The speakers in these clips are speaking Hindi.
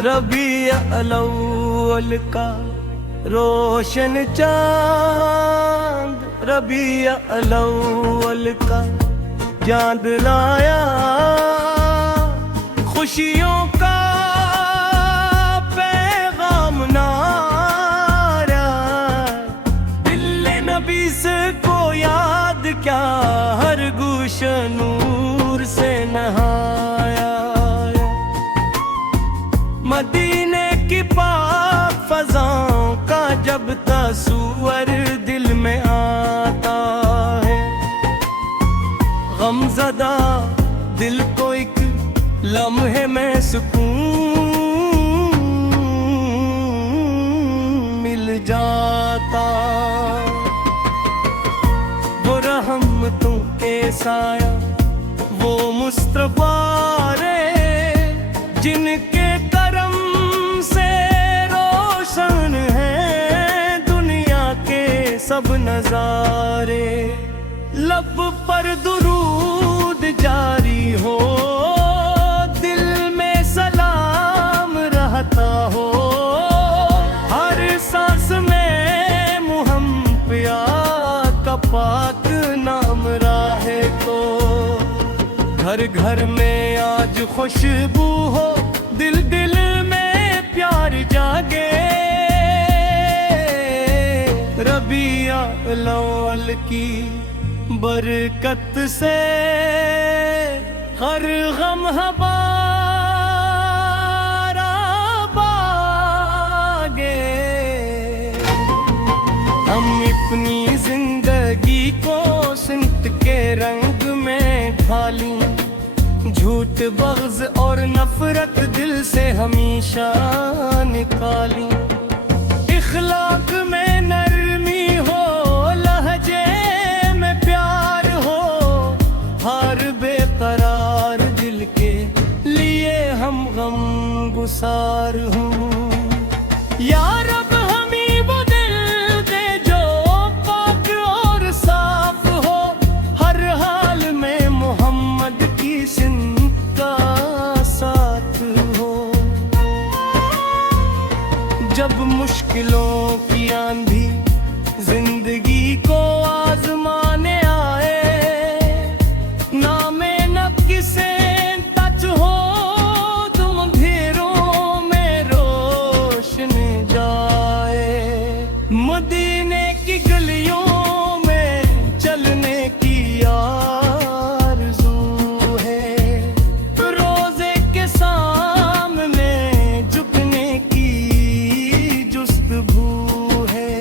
रबीउल अव्वल का रोशन चांद, रबीउल अव्वल का चांद लाया खुशियों का पैगाम नारा। दिल नबी से को याद क्या, हर गुश नूर से नहाया। मदीने की पाक फज़ाओं का जब तस्वर दिल में आता है, गमज़दा दिल को एक लम्हे में सुकून मिल जाता। वो रहमतों के साया, वो मुस्तफ़ा रे, जिनके करम से रोशन है दुनिया के सब नजारे। लब पर दुरूद जारी हो, दिल में सलाम रहता हो, हर सांस में मुहम्मद का पाक नाम राहे को। घर घर में आज खुशबू हो, दिल दिल में प्यार जागे। रबीउल अव्वल की बरकत से हर गम हमारा भागे। हम अपनी जिंदगी को सिमत के रंग में ढालें, झूठ बग़्ज़ और नफरत दिल से हमेशा निकालें। इखलाक में नरमी हो, लहजे में प्यार हो, हर बेकरार दिल के लिए हम गम गुसार हूँ। या रब हमें वो दिल दे जो पाक और साफ हो, हर हाल में मोहम्मद की सिमत का साथ हो। जब मुश्किलों की आंधी जिंदगी को आजमाने आए, नामे नब्ज़ से टच हो तुम अंधेरों में रोशन जाए। मदीने की गलियों में चलने की आरज़ू है, रोज़े के सामने झुकने की जुस्तजू है।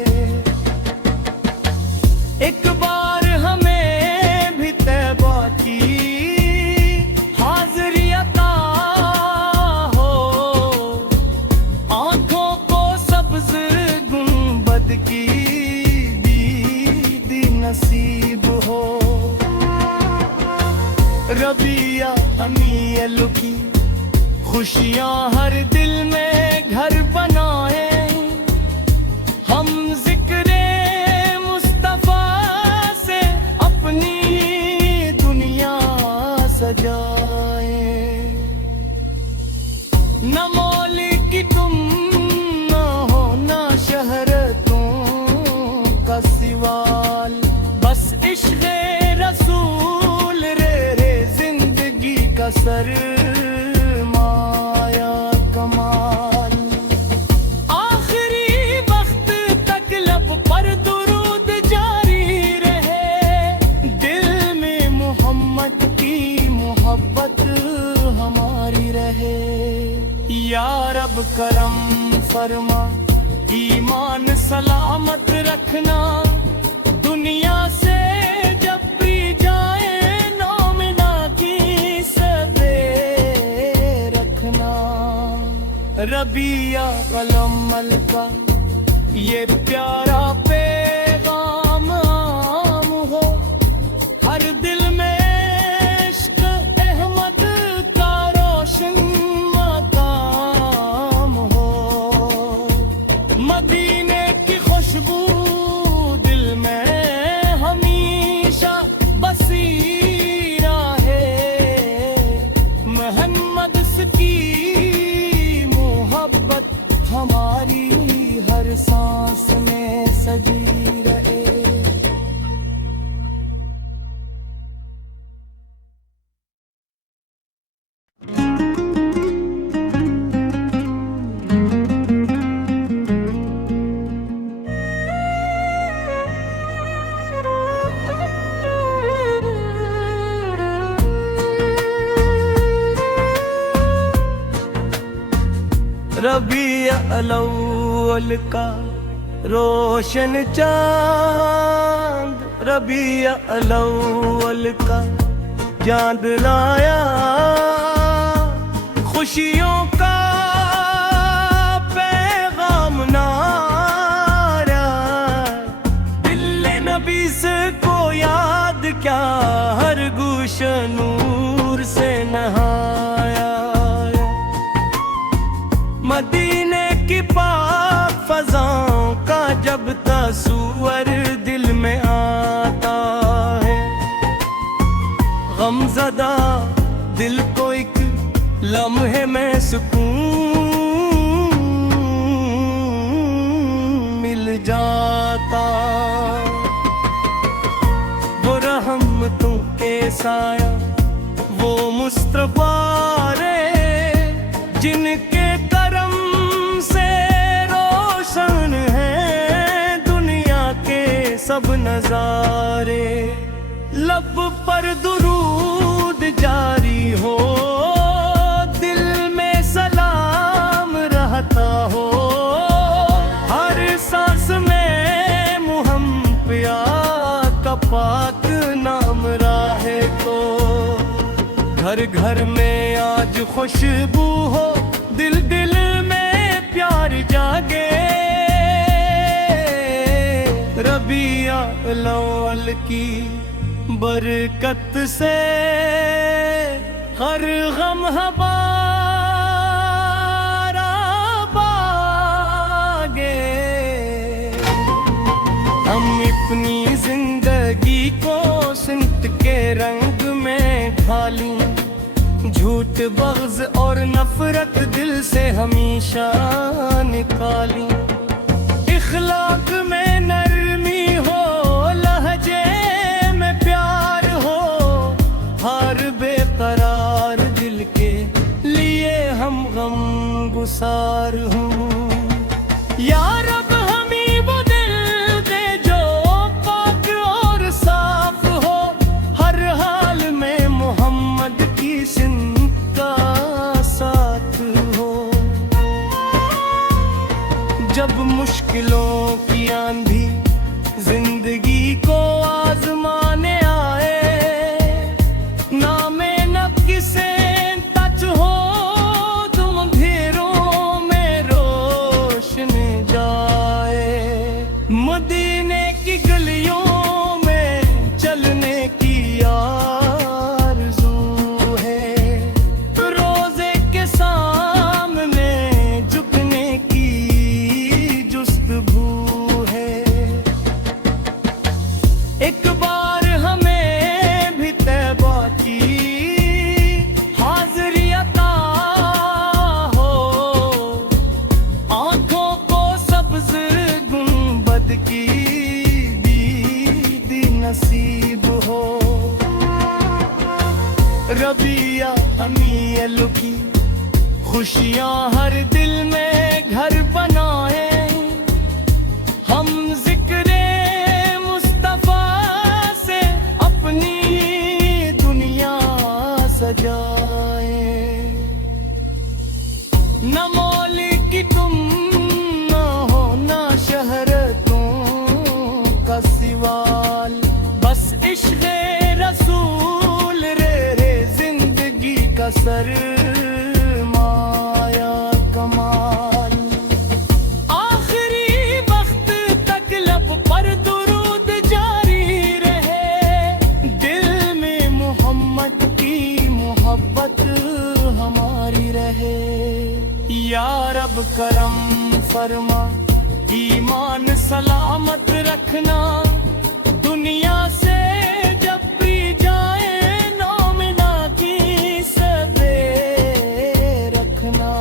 एक बार हमें भी तौबा की हाज़िरी अता हो, आँखों को सब्ज़ गुंबद की दीदी नसीब हो। रबीउल अव्वल की खुशियाँ हर दिल में घर बनाए, हम ज़िक्रे मुस्तफ़ा से अपनी दुनिया सजाए। न मौलिक की तुम न हो, न शहरतों का सिवाल, बस इश्क़ रसूल रे रे जिंदगी का सरमाया कमाल। आखिरी वक्त तक लब पर दुरूद जारी रहे, दिल में मोहम्मद की मोहब्बत हमारी रहे। या रब करम फरमा, ईमान सलामत रखना, दुनिया से जब भी जाए नौमिना की सबे रखना। रबीउल अव्वल का ये प्यारा पैगाम आम हो, हर दिल में इश्क़ अहमद का रोशन मकाम हो। मदीने की खुशबू दिल में हमेशा बसी रहे, मोहम्मद की रबीउल अव्वल का रोशन चांद, रबीउल अव्वल का चांद लाया खुशियों का पैगाम नारा। दिल नबी से को याद क्या, हर गुश नूर से नहाया। मदीने की पाक फजाओं का जब तस्वर दिल में आता है, गमज़दा दिल को एक लम्हे में सुकून मिल जाता। वो रहमतों के साया, वो मुस्तफा रे, जिनके करम से रोशन है दुनिया के सब नजारे। लब पर दुरूद जारी हो, दिल में सलाम रहता हो, हर सांस में मुहम्मद का पाक नाम राहे को। घर घर में आज खुशबू हो, दिल दिल में प्यार जागे। रबीउल अव्वल की बरकत से हर गम हमारा भागे। हम अपनी जिंदगी को सिमत के रंग में ढालूं, झूठ बग़्ज़ और नफरत दिल से हमेशा निकालूं। इखलाक में नरमी हो, लहजे में प्यार हो, हर बेकरार दिल के लिए हम गम गुसार हूँ। या रब हमें वो दिल दे जो पाक और साफ हो, हर हाल में मोहम्मद की सिमत का साथ हो। जब मुश्किलों की आंधी जिंदगी को आजमाने आए, नामे नक्की से टच हो तुम अंधेरों में रोशन जाए। मदीने की गलियों में चलने की आरज़ू है, रोज़े के सामने झुकने की जुस्तजू है। एक बार हमें भी तैबा की हाज़िरी अता हो, आँखों को सब्ज़ गुंबद की दीदी नसीब हो। रबीउल अव्वल की खुशियाँ हर दिल में घर बनाए, हम जिक्रे मुस्तफा से अपनी दुनिया सजाए। न मौली की तुम न हो, न शहरतों का सिवाल, बस इश्क़ रसूल रे जिंदगी का सरमाया कमाल। आखिरी वक्त तक लब पर दुरूद जारी रहे, दिल में मोहम्मद की मोहब्बत हमारी रहे। या रब करम फरमा, ईमान सलामत रखना, दुनिया से जब भी जाए नौमिना की सबे रखना।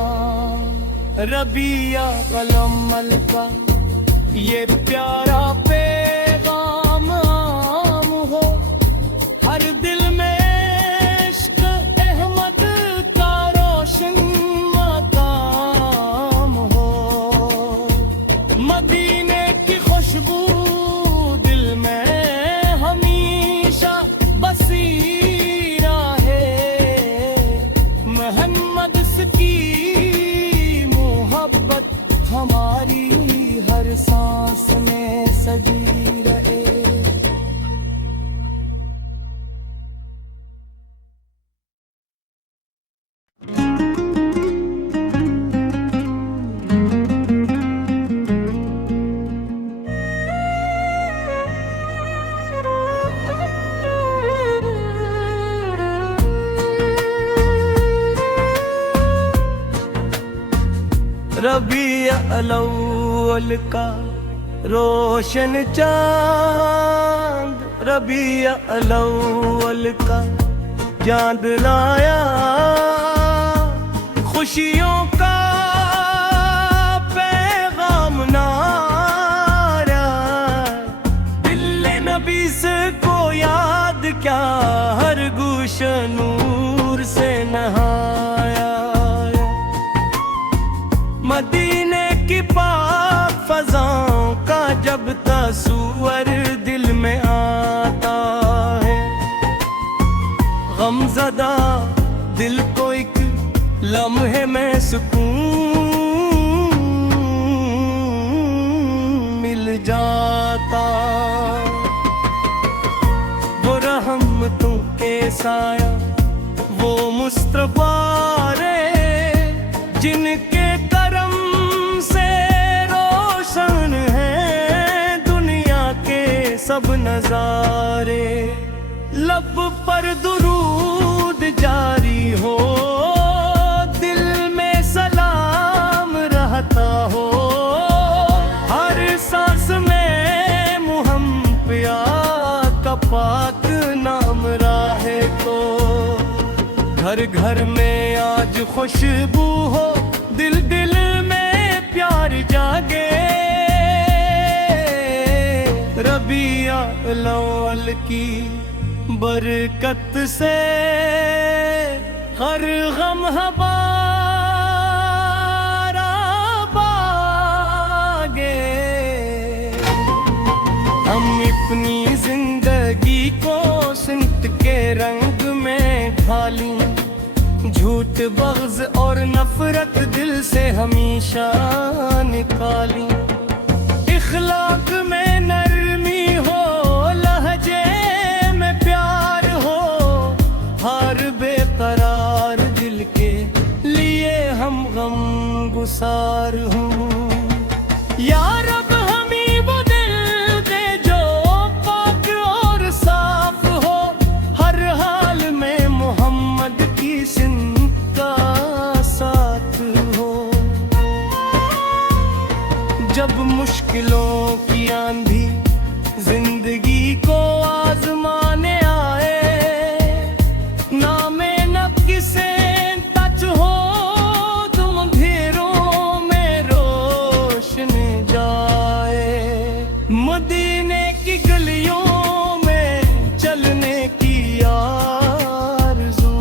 रबीउल अव्वल का ये प्यारा पैगाम आम हो, हर दिल में इश्क़ अहमद का रोशन मकाम हो। मदीने की खुशबू दिल में हमेशा बसी रहे, मोहम्मद की सांस में सजी रहे। रबीउल अव्वल का रोशन चांद, रबीउल अव्वल का चांद लाया, खुशियों का पैगाम नारा। दिल नबी से को याद क्या, हर गुश नूर से नहाया। मदीने की पाक फज़ाओं का जब तस्वर दिल में आता है, गमज़दा दिल को एक लम्हे में सुकून मिल जाता। वो रहमतों के साया, वो मुस्तफ़ा रे, जिनके सब नजारे। लब पर दुरूद जारी हो, दिल में सलाम रहता हो, हर सांस में मुहम्मद का पाक नाम राहे को। घर घर में आज खुशबू हो, दिल दिल में प्यार जागे। रबीउल अव्वल की बरकत से हर गम हमारा भागे। हम अपनी जिंदगी को सिमत के रंग में ढालें, झूठ बग़्ज़ और नफरत दिल से हमेशा निकालें। इखलाक में गुसार हूँ। या रब हमें वो दिल दे जो पाक और साफ हो, हर हाल में मोहम्मद की सिमत का साथ हो। जब मुश्किलों की आंधी जिंदगी को आजमाने आए, नामे नब्ज़ से मदीने की गलियों में चलने की आरज़ू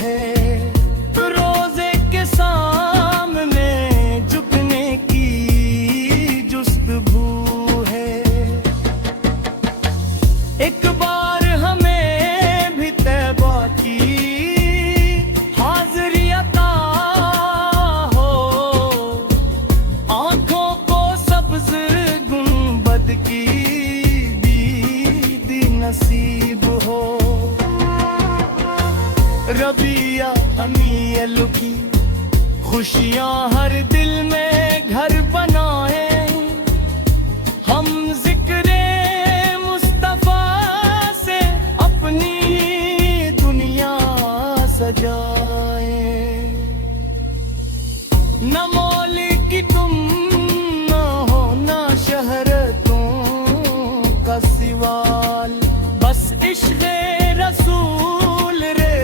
है, रोज़े के सामने झुकने की जुस्तजू है। एक बार हमें भी तौबा की हाज़िरी अता हो, आँखों को सब्ज़ की दीदी नसीब हो। रबीउल अव्वल की खुशियाँ हर दिल में घर बनाए, हम जिक्रे मुस्तफ़ा से अपनी दुनिया सजाए। न मौली की तुम न हो न शहरतों का सिवाल, बस इश्क़ रसूल रे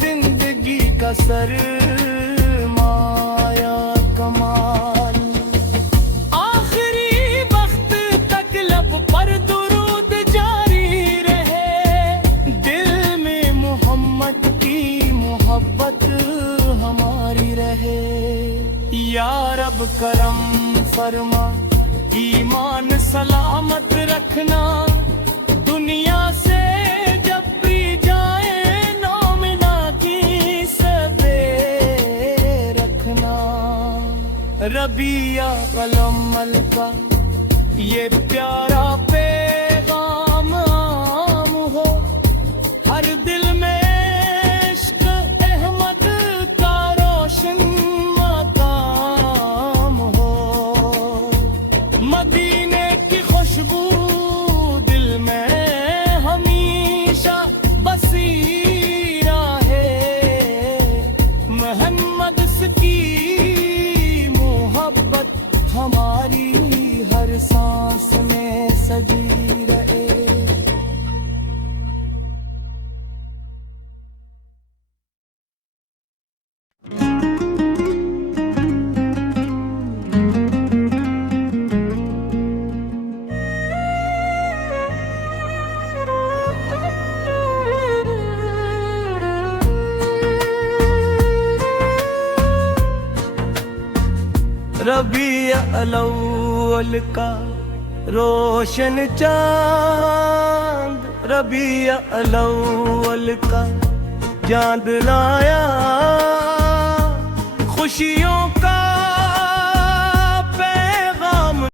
जिंदगी का सरमाया कमाल। आखिरी वक्त तक लब पर दुरूद जारी रहे, दिल में मोहम्मद की मोहब्बत हमारी रहे। या रब करम फरमा, ईमान सलामत रखना, दुनिया से जब भी जाए नौमिना की सबे रखना। रबीउल अव्वल का ये प्यारा पैगाम आम हो, हर दिल में इश्क अहमद का रोशन मकाम हो। मदीने की खुशबू दिल में हमेशा बसी रहे, मोहम्मद की मोहब्बत हमारी हर सांस में सजी रहे। रबीउल अव्वल का रोशन चांद, रबीउल अव्वल का चांद लाया खुशियों